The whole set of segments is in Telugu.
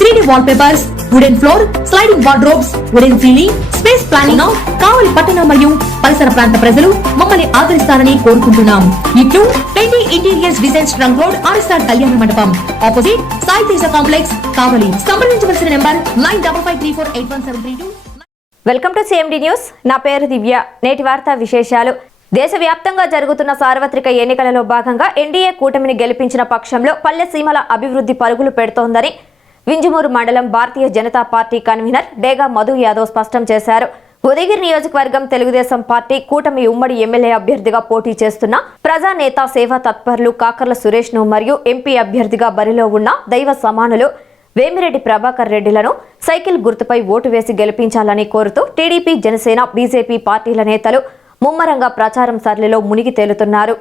three D wallpapers wooden floor sliding wardrobes wooden ceiling space planning Kavali పట్టణ మరియు పరిసర ప్రాంత ప్రజలు మమ్మల్ని ఆదరిస్తారని కోరుకుంటున్నాం. ఇట్లు twenty interiors designs trunk road RSR Kalyana Mandapam. Opposite Sai Teja complex Kavali. సంప్రదించవలసిన number nine double five three four eight one seven three two. Welcome to CMD news. నా పేరు దివ్య. నేటి వార్తా విశేషాలు. దేశవ్యాప్తంగా జరుగుతున్న సార్వత్రిక ఎన్నికలలో భాగంగా ఎన్డీఏ కూటమిని గెలిపించిన పక్షంలో పల్లె సీమల అభివృద్ధి పరుగులు పెడుతోందని వింజమూరు మండలం భారతీయ జనతా పార్టీ కన్వీనర్ డేగా మధు యాదవ్ స్పష్టం చేశారు. ఉదయగిరి నియోజకవర్గం తెలుగుదేశం పార్టీ కూటమి ఉమ్మడి ఎమ్మెల్యే అభ్యర్థిగా పోటీ చేస్తున్న ప్రజానేత సేవా తత్పరులు కాకర్ల సురేష్ను మరియు ఎంపీ అభ్యర్థిగా బరిలో ఉన్న దైవ సమానులు వేమిరెడ్డి ప్రభాకర్ రెడ్డిలను సైకిల్ గుర్తుపై ఓటు వేసి గెలిపించాలని కోరుతూ టీడీపీ జనసేన బీజేపీ పార్టీల నేతలు ముమ్మరంగా ప్రచారం సరళిలో మునిగి తేలుతున్నారు.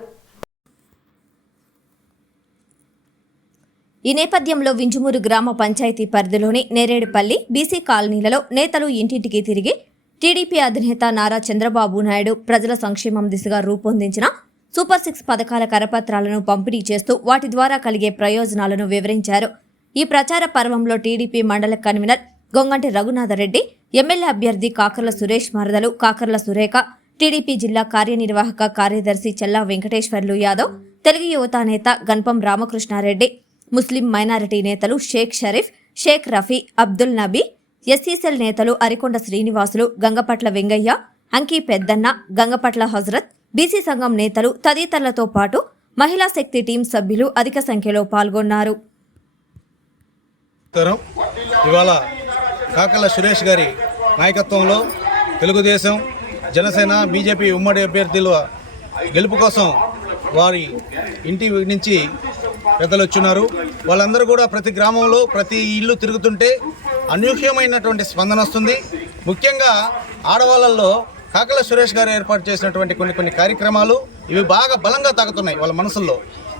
ఈ నేపథ్యంలో వింజుమూరు గ్రామ పంచాయతీ పరిధిలోని నేరేడుపల్లి బీసీ కాలనీలలో నేతలు ఇంటింటికి తిరిగి టీడీపీ అధినేత నారా చంద్రబాబు నాయుడు ప్రజల సంక్షేమం దిశగా రూపొందించిన సూపర్ సిక్స్ పథకాల కరపత్రాలను పంపిణీ చేస్తూ వాటి ద్వారా కలిగే ప్రయోజనాలను వివరించారు. ఈ ప్రచార పర్వంలో టీడీపీ మండల కన్వీనర్ గొంగంటి రఘునాథరెడ్డి ఎమ్మెల్యే అభ్యర్థి కాకర్ల సురేష్ మరదలు కాకర్ల సురేఖ టీడీపీ జిల్లా కార్యనిర్వాహక కార్యదర్శి చెల్లా వెంకటేశ్వర్లు యాదవ్ తెలుగు యువత నేత గణపం రామకృష్ణారెడ్డి ముస్లిం మైనారిటీ నేతలు షేక్ షరీఫ్ షేక్ రఫీ అబ్దుల్ నబీ ఎస్ఈసెల్ నేతలు అరికొండ శ్రీనివాసులు గంగపట్ల వెంగయ్య అంకీ పెద్దన్న గంగపట్ల హజరత్ బీసీ సంఘం నేతలు తదితరులతో పాటు మహిళా శక్తి టీం సభ్యులు అధిక సంఖ్యలో పాల్గొన్నారు. ఇవాళ కాకల సురేష్ గారి నాయకత్వంలో తెలుగుదేశం జనసేన బీజేపీ ఉమ్మడి అభ్యర్థుల గెలుపు కోసం వారి ఇంటి నుంచి పెద్దలు వచ్చున్నారు. వాళ్ళందరూ కూడా ప్రతి గ్రామంలో ప్రతి ఇల్లు తిరుగుతుంటే అనూహ్యమైనటువంటి స్పందన వస్తుంది. ముఖ్యంగా ఆడవాళ్ళల్లో కాకల సురేష్ గారు ఏర్పాటు చేసినటువంటి కొన్ని కొన్ని కార్యక్రమాలు ఇవి బాగా బలంగా తాగుతున్నాయి వాళ్ళ మనసుల్లో.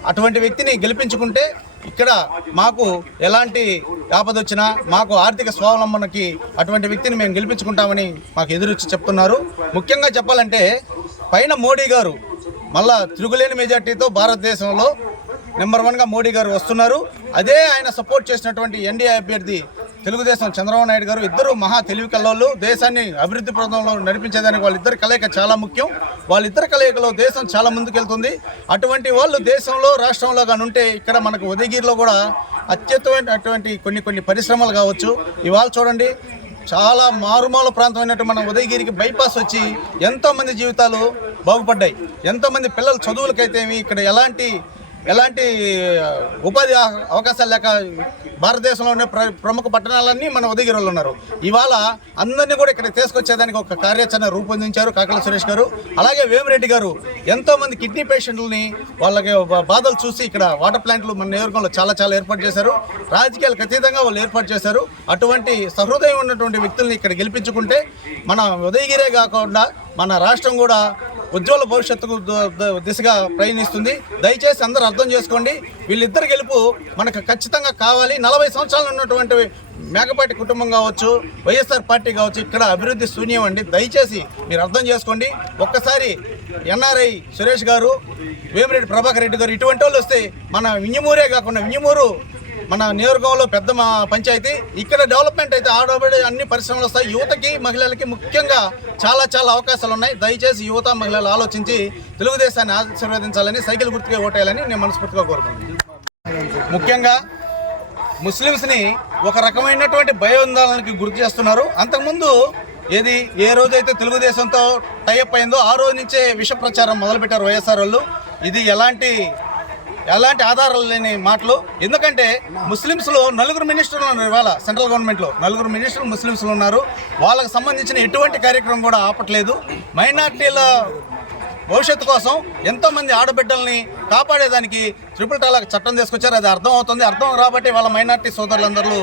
అటువంటి వ్యక్తిని గెలిపించుకుంటే ఇక్కడ మాకు ఎలాంటి ఆపద వచ్చినా మాకు ఆర్థిక స్వావలంబనకి అటువంటి వ్యక్తిని మేము గెలిపించుకుంటామని మాకు ఎదురొచ్చి చెప్తున్నారు. ముఖ్యంగా చెప్పాలంటే పైన మోడీ గారు మళ్ళా తిరుగులేని మెజార్టీతో భారతదేశంలో నెంబర్ వన్గా మోడీ గారు వస్తున్నారు. అదే ఆయన సపోర్ట్ చేసినటువంటి ఎన్డీఏ అభ్యర్థి తెలుగుదేశం చంద్రబాబు నాయుడు గారు ఇద్దరు మహా తెలివి కల్లోళ్ళు దేశాన్ని అభివృద్ధి పథంలో నడిపించేదానికి వాళ్ళిద్దరి కలయిక చాలా ముఖ్యం. వాళ్ళిద్దరి కలయికలో దేశం చాలా ముందుకెళ్తుంది. అటువంటి వాళ్ళు దేశంలో రాష్ట్రంలో కానీ ఉంటే ఇక్కడ మనకు ఉదయగిరిలో కూడా అత్యుత్తమైనటువంటి కొన్ని కొన్ని పరిశ్రమలు కావచ్చు. ఇవాళ చూడండి చాలా మారుమూల ప్రాంతమైనటువంటి మన ఉదయగిరికి బైపాస్ వచ్చి ఎంతోమంది జీవితాలు బాగుపడ్డాయి. ఎంతోమంది పిల్లల చదువులకైతే ఇక్కడ ఎలాంటి ఎలాంటి ఉపాధి అవకాశాలు లేక భారతదేశంలోనే ప్ర ప్రముఖ పట్టణాలన్నీ మన ఉదయగిరిలో ఉన్నారు. ఇవాళ అందరినీ కూడా ఇక్కడ తీసుకొచ్చేదానికి ఒక కార్యాచరణ రూపొందించారు కాకల సురేష్ గారు. అలాగే వేమిరెడ్డి గారు ఎంతో మంది కిడ్నీ పేషెంట్లని వాళ్ళకి బాధలు చూసి ఇక్కడ వాటర్ ప్లాంట్లు మన నియోజకవర్గంలో చాలా చాలా ఏర్పాటు చేశారు. రాజకీయాలకు అతీతంగా వాళ్ళు ఏర్పాటు చేశారు. అటువంటి సహృదయం ఉన్నటువంటి వ్యక్తుల్ని ఇక్కడ గెలిపించుకుంటే మన ఉదయగిరే కాకుండా మన రాష్ట్రం కూడా ఉజ్వల భవిష్యత్తుకు ద- దిశగా ప్రయాణిస్తుంది. దయచేసి అందరూ అర్థం చేసుకోండి. వీళ్ళిద్దరు గెలుపు మనకు ఖచ్చితంగా కావాలి. నలభై సంవత్సరాలు ఉన్నటువంటి మేకపాటి కుటుంబం కావచ్చు వైఎస్ఆర్ పార్టీ కావచ్చు ఇక్కడ అభివృద్ధి శూన్యం అండి. దయచేసి మీరు అర్థం చేసుకోండి. ఒక్కసారి ఎన్ఆర్ఐ సురేష్ గారు వేమిరెడ్డి ప్రభాకర్ రెడ్డి గారు ఇటువంటి వాళ్ళు వస్తే మన వింజమూరే కాకుండా వింజమూరు మన నియోజకవర్గంలో పెద్ద మా పంచాయతీ. ఇక్కడ డెవలప్మెంట్ అయితే ఆడబడి అన్ని పరిశ్రమలు వస్తాయి. యువతకి మహిళలకి ముఖ్యంగా చాలా చాలా అవకాశాలు ఉన్నాయి. దయచేసి యువత మహిళలు ఆలోచించి తెలుగుదేశాన్ని ఆశీర్వదించాలని సైకిల్ గుర్తుగా ఓటేయాలని నేను మనస్ఫూర్తిగా కోరుకుంటున్నాను. ముఖ్యంగా ముస్లిమ్స్ని ఒక రకమైనటువంటి భయోందోళనకి గుర్తు చేస్తున్నారు. అంతకుముందు ఏది ఏ రోజైతే తెలుగుదేశంతో టైఅప్ అయిందో ఆ రోజు నుంచే విష ప్రచారం మొదలుపెట్టారు వైఎస్ఆర్ వాళ్ళు. ఇది ఎలాంటి ఎలాంటి ఆధారాలు లేని మాటలు. ఎందుకంటే ముస్లిమ్స్లో నలుగురు మినిస్టర్లు ఉన్నారు ఇవాళ సెంట్రల్ గవర్నమెంట్లో. నలుగురు మినిస్టర్లు ముస్లిమ్స్లు ఉన్నారు. వాళ్ళకి సంబంధించిన ఎటువంటి కార్యక్రమం కూడా ఆపట్లేదు. మైనార్టీల భవిష్యత్తు కోసం ఎంతో మంది ఆడబిడ్డల్ని కాపాడేదానికి ట్రిపుల్ టాలాక్ చట్టం తీసుకొచ్చారు. అది అర్థం అవుతుంది. అర్థం కాబట్టి వాళ్ళ మైనార్టీ సోదరులందరూ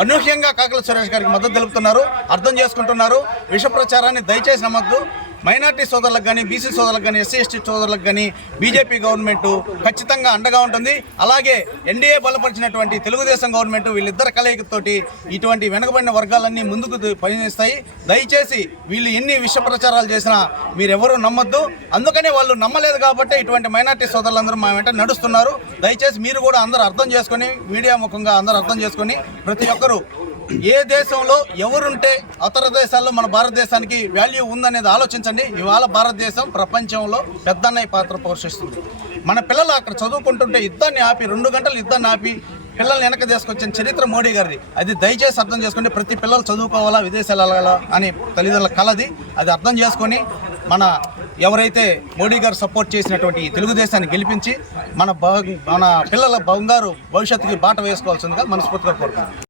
అనూహ్యంగా కాకల సురేష్ గారికి మద్దతు తెలుపుతున్నారు. అర్థం చేసుకుంటున్నారు. విష ప్రచారాన్ని దయచేసి నమ్మద్దు. మైనార్టీ సోదరులకు కానీ బీసీ సోదరులకు కానీ ఎస్సీ ఎస్టీ సోదరులకు కానీ బీజేపీ గవర్నమెంట్ ఖచ్చితంగా అండగా ఉంటుంది. అలాగే ఎన్డీఏ బలపరిచినటువంటి తెలుగుదేశం గవర్నమెంట్ వీళ్ళిద్దరు కలయికతోటి ఇటువంటి వెనుకబడిన వర్గాలన్నీ ముందుకు పయనిస్తాయి. దయచేసి వీళ్ళు ఎన్ని విష ప్రచారాలు చేసినా మీరెవరూ నమ్మొద్దు. అందుకనే వాళ్ళు నమ్మలేదు కాబట్టి ఇటువంటి మైనార్టీ సోదరులందరూ మా వెంట నడుస్తున్నారు. దయచేసి మీరు కూడా అందరూ అర్థం చేసుకొని మీడియా ముఖంగా అందరూ అర్థం చేసుకొని ప్రతి ఒక్కరూ ఏ దేశంలో ఎవరుంటే ఇతర దేశాల్లో మన భారతదేశానికి వాల్యూ ఉందనేది ఆలోచించండి. ఇవాళ భారతదేశం ప్రపంచంలో పెద్దన్నయ్య పాత్ర పోషిస్తుంది. మన పిల్లలు అక్కడ చదువుకుంటుంటే యుద్ధాన్ని ఆపి రెండు గంటలు యుద్ధాన్ని ఆపి పిల్లల్ని వెనక తీసుకొచ్చిన చరిత్ర మోడీ గారిది. అది దయచేసి అర్థం చేసుకుంటే ప్రతి పిల్లలు చదువుకోవాలా విదేశాలు వెళ్ళాలా అని తల్లిదండ్రుల కలది. అది అర్థం చేసుకొని మన ఎవరైతే మోడీ గారు సపోర్ట్ చేసినటువంటి తెలుగుదేశాన్ని గెలిపించి మన మన పిల్లల బంగారు భవిష్యత్తుకి బాట వేసుకోవాల్సిందిగా మనస్ఫూర్తిగా కోరుకుంటున్నాను